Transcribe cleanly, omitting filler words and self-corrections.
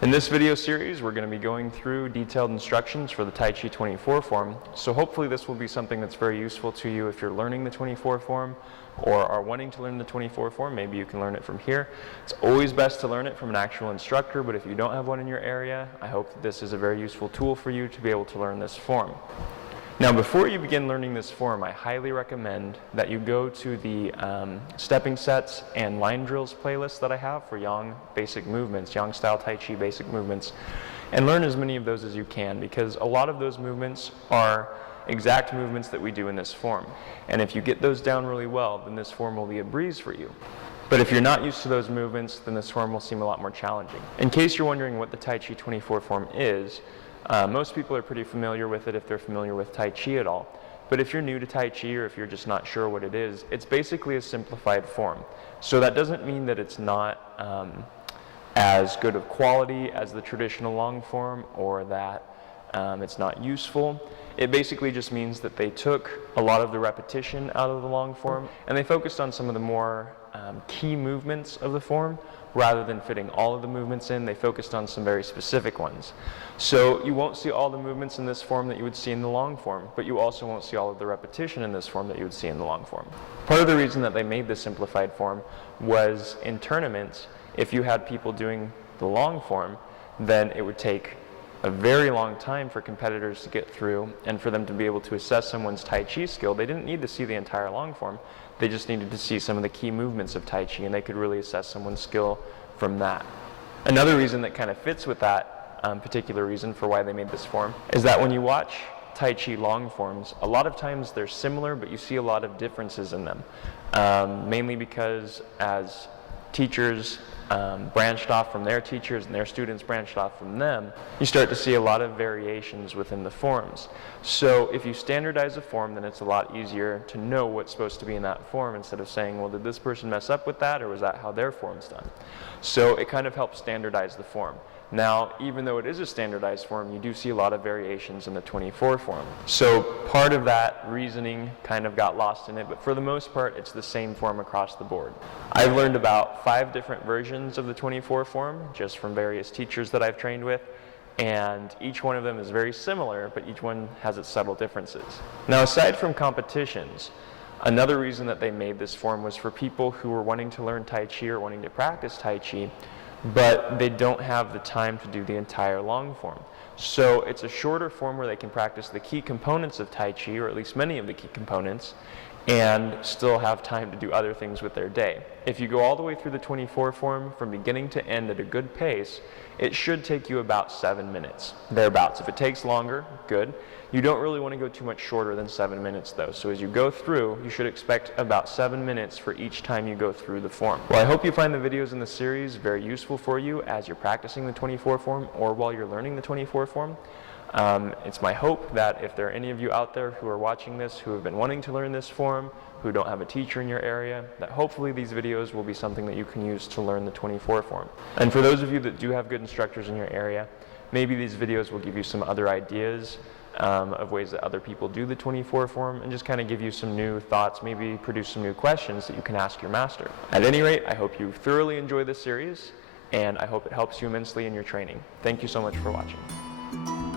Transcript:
In this video series, we're going to be going through detailed instructions for the Tai Chi 24 form, so hopefully this will be something that's very useful to you if you're learning the 24 form or are wanting to learn the 24 form. Maybe you can learn it from here. It's always best to learn it from an actual instructor, but if you don't have one in your area, I hope that this is a very useful tool for you to be able to learn this form. Now, before you begin learning this form, I highly recommend that you go to the stepping sets and line drills playlist that I have for Yang basic movements, Yang style Tai Chi basic movements, and learn as many of those as you can, because a lot of those movements are exact movements that we do in this form. And if you get those down really well, then this form will be a breeze for you. But if you're not used to those movements, then this form will seem a lot more challenging. In case you're wondering what the Tai Chi 24 form is, most people are pretty familiar with it if they're familiar with Tai Chi at all. But if you're new to Tai Chi, or if you're just not sure what it is, it's basically a simplified form. So that doesn't mean that it's not as good of quality as the traditional long form, or that it's not useful. It basically just means that they took a lot of the repetition out of the long form, and they focused on some of the more key movements of the form. Rather than fitting all of the movements in, they focused on some very specific ones. So you won't see all the movements in this form that you would see in the long form, but you also won't see all of the repetition in this form that you would see in the long form. Part of the reason that they made this simplified form was in tournaments, if you had people doing the long form, then it would take a very long time for competitors to get through, and for them to be able to assess someone's Tai Chi skill. They didn't need to see the entire long form. They just needed to see some of the key movements of Tai Chi, and they could really assess someone's skill from that. Another reason that kind of fits with that particular reason for why they made this form is that when you watch Tai Chi long forms, a lot of times they're similar, but you see a lot of differences in them, mainly because as teachers branched off from their teachers and their students branched off from them, you start to see a lot of variations within the forms. So if you standardize a form, then it's a lot easier to know what's supposed to be in that form, instead of saying, well, did this person mess up with that, or was that how their form's done? So it kind of helps standardize the form. Now, even though it is a standardized form, you do see a lot of variations in the 24 form. So part of that reasoning kind of got lost in it, but for the most part, it's the same form across the board. I've learned about 5 different versions of the 24 form, just from various teachers that I've trained with, and each one of them is very similar, but each one has its subtle differences. Now, aside from competitions, another reason that they made this form was for people who were wanting to learn Tai Chi or wanting to practice Tai Chi, but they don't have the time to do the entire long form. So it's a shorter form where they can practice the key components of Tai Chi, or at least many of the key components, and still have time to do other things with their day. If you go all the way through the 24 form from beginning to end at a good pace, it should take you about 7 minutes, thereabouts. If it takes longer, good. You don't really want to go too much shorter than 7 minutes though. So as you go through, you should expect about 7 minutes for each time you go through the form. Well, I hope you find the videos in the series very useful for you as you're practicing the 24 form or while you're learning the 24 form. It's my hope that if there are any of you out there who are watching this who have been wanting to learn this form, who don't have a teacher in your area, that hopefully these videos will be something that you can use to learn the 24 form. And for those of you that do have good instructors in your area, maybe these videos will give you some other ideas of ways that other people do the 24 form, and just kind of give you some new thoughts, maybe produce some new questions that you can ask your master. At any rate, I hope you thoroughly enjoy this series, and I hope it helps you immensely in your training. Thank you so much for watching.